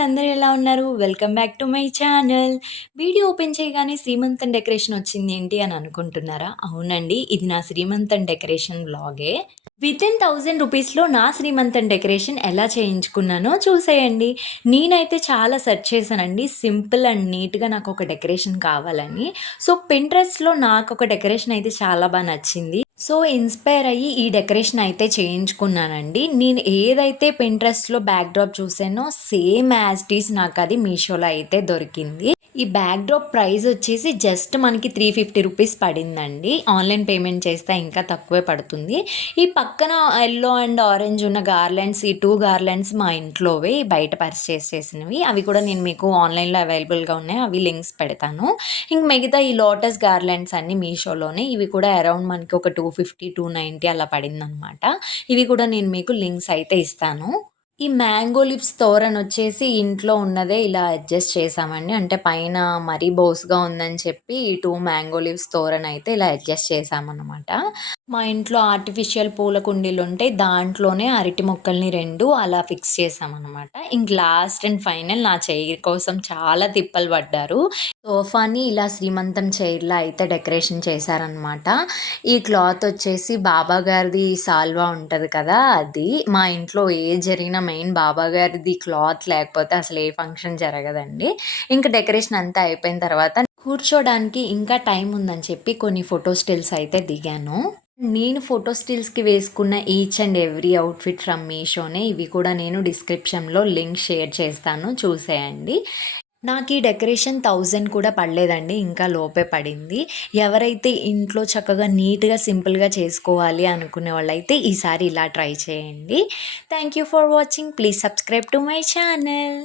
అందరూ ఎలా ఉన్నారు? Welcome back to my channel. Video open చేయగానే శ్రీమంతం డెకరేషన్ వచ్చింది ఏంటి అని అనుకుంటున్నారా? అవునండి. ఇది నా శ్రీమంతం డెకరేషన్ వ్లాగే. వితిన్ 1000 రూపీస్‌లో నా శ్రీమంతం డెకరేషన్ ఎలా చేయించుకున్నానో చూసేయండి. నేనైతే చాలా సెర్చ్ చేశానండి. సింపుల్ అండ్ నీట్‌గా నాకొక డెకరేషన్ కావాలని. సో, పింట్రెస్ట్‌లో నాకొక డెకరేషన్ అయితే చాలా నచ్చింది. సో, ఇన్‌స్పైర్ అయ్యి ఈ డెకరేషన్ అయితే చేయించుకున్నానండి. నేను ఏదైతే పింట్రెస్ట్‌లో బ్యాక్‌డ్రాప్ చూసానో సేమ్ యాజ్ ఇట్ ఈజ్ నాకది మీషోలో అయితే దొరికింది. ఈ బ్యాక్‌డ్రాప్ ప్రైస్ వచ్చేసి జస్ట్ మనకి 350 రూపీస్ పడిందండి. ఆన్‌లైన్ పేమెంట్ చేస్తే ఇంకా తక్కువే పడుతుంది. ఈ పక్కన యెల్లో అండ్ ఆరెంజ్ ఉన్న గార్లాండ్స్, ఈ 2 గార్లాండ్స్ మా ఇంట్లోవే బయట పర్చేస్ చేసినవి. అవి కూడా నేను మీకు ఆన్‌లైన్‌లో అవైలబుల్‌గా ఉన్నాయి. అవి లింక్స్ పెడతాను. ఇంక మిగతా ఈ లోటస్ గార్లాండ్స్ అన్నీ మీషోలోనే. ఇవి కూడా అరౌండ్ మనకి ఒక 250, 290 అలా పడిందనమాట. ఇవి కూడా నేను మీకు లింక్స్ అయితే ఇస్తాను. ఈ మ్యాంగో లీవ్స్ తోరణొచ్చేసి ఇంట్లో ఉన్నదే ఇలా అడ్జస్ట్ చేశామండి. అంటే పైన మరీ బోసుగా ఉందని చెప్పి ఈ 2 మ్యాంగో లీవ్స్ తోరణైతే ఇలా అడ్జస్ట్ చేశామనమాట. మా ఇంట్లో ఆర్టిఫిషియల్ పూల కుండీలుంటాయి. దాంట్లోనే అరటి మొక్కల్ని 2 అలా ఫిక్స్ చేశామనమాట. ఇంక లాస్ట్ అండ్ ఫైనల్ నా చైర్ కోసం చాలా తిప్పలు పడ్డారు. సోఫాని ఇలా శ్రీమంతం చైర్‌లా అయితే డెకరేషన్ చేశారనమాట. ఈ క్లాత్ వచ్చేసి బాబా గారిది సాల్వా ఉంటది కదా! అది. మా ఇంట్లో ఏది జరిగినా మెయిన్ బాబా గారిది క్లాత్ లేకపోతే అసలు ఏ ఫంక్షన్ జరగదండి. ఇంక డెకరేషన్ అంతా అయిపోయిన తర్వాత కూర్చోడానికి ఇంకా టైం ఉందని చెప్పి కొన్ని ఫోటో స్టిల్స్ అయితే దిగాను. నేను ఫోటో స్టిల్స్‌కి వేసుకున్న each and every outfit from మీషోనే. ఇవి కూడా నేను డిస్క్రిప్షన్‌లో లింక్ షేర్ చేస్తాను చూసేయండి. నాకీ డెకరేషన్ 1000 కూడా పడలేదండి. ఇంకా లోపే పడింది. ఎవరైతే ఇంట్లో చక్కగా నీట్‌గా, సింపుల్‌గా చేసుకోవాలి అనుకునే వాళ్ళైతే ఈసారి ఇలా ట్రై చేయండి. Thank you for watching. Please subscribe to my channel.